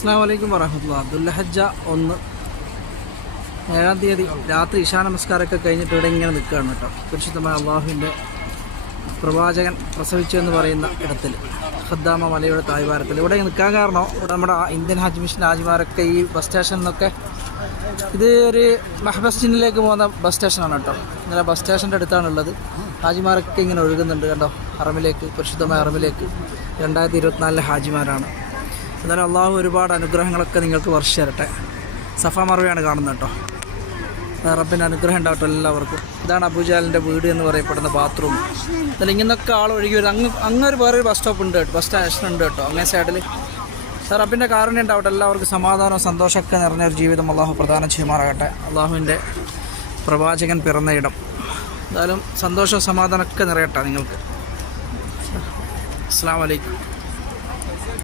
അസ്സലാമു അലൈക്കും വറഹ്മത്തുള്ളാഹി. ദുൽഹജ്ജ 1 7-ാം തീയതി രാത്രി ഇശാ നമസ്കാരമൊക്കെ കഴിഞ്ഞിട്ട് ഇവിടെ ഇങ്ങനെ നിൽക്കുകയാണ് കേട്ടോ. പരിശുദ്ധമായ അള്ളാഹുവിൻ്റെ പ്രവാചകൻ പ്രസവിച്ചു എന്ന് പറയുന്ന ഇടത്തിൽ ഖദ്ദാമ മലയുടെ താഴ്വാരത്തിൽ ഇവിടെ നിൽക്കാൻ കാരണം ഇവിടെ നമ്മുടെ ഇന്ത്യൻ ഹജ്ജ് മിഷൻ ഹാജിമാരൊക്കെ ഈ ബസ് സ്റ്റേഷനിൽ നിന്നൊക്കെ ഇത് ഒരു മഹബസ്റ്റിനിലേക്ക് പോകുന്ന ബസ് സ്റ്റേഷനാണ് കേട്ടോ. ഇന്നലെ ബസ് സ്റ്റേഷൻ്റെ അടുത്താണുള്ളത്. ഹാജിമാരൊക്കെ ഇങ്ങനെ ഒഴുകുന്നുണ്ട് കണ്ടോ, ഹറമിലേക്ക്, പരിശുദ്ധമായ ഹറമിലേക്ക്. 2024 ഹാജിമാരാണ്. എന്നാലും അള്ളാഹു ഒരുപാട് അനുഗ്രഹങ്ങളൊക്കെ നിങ്ങൾക്ക് വർഷിച്ചു തരട്ടെ. സഫ മർവയാണ് കാണുന്നത് കേട്ടോ. റബ്ബിൻ്റെ അനുഗ്രഹം ഉണ്ടാവട്ടെ എല്ലാവർക്കും. ഇതാണ് അബൂജാലിൻ്റെ വീട് എന്ന് പറയപ്പെടുന്ന ബാത്റൂം. എന്നാലും ഇങ്ങനൊക്കെ ആൾ ഒഴുകി വരും. അങ്ങൊരു വേറൊരു ബസ് സ്റ്റോപ്പ് ഉണ്ട് കേട്ടോ, ബസ് സ്റ്റേഷൻ ഉണ്ട് കേട്ടോ അങ്ങേ സൈഡിൽ. റബ്ബിൻ്റെ കാരുണ്യം ഉണ്ടാവട്ടെ. എല്ലാവർക്കും സമാധാനവും സന്തോഷമൊക്കെ നിറഞ്ഞൊരു ജീവിതം അള്ളാഹു പ്രദാനം ചെയ്യുമാറാകട്ടെ. അള്ളാഹുവിൻ്റെ പ്രവാചകൻ പിറന്ന ഇടം. എന്തായാലും സന്തോഷവും സമാധാനമൊക്കെ നിറയട്ടെ നിങ്ങൾക്ക്. അസ്സലാമു അലൈക്കും.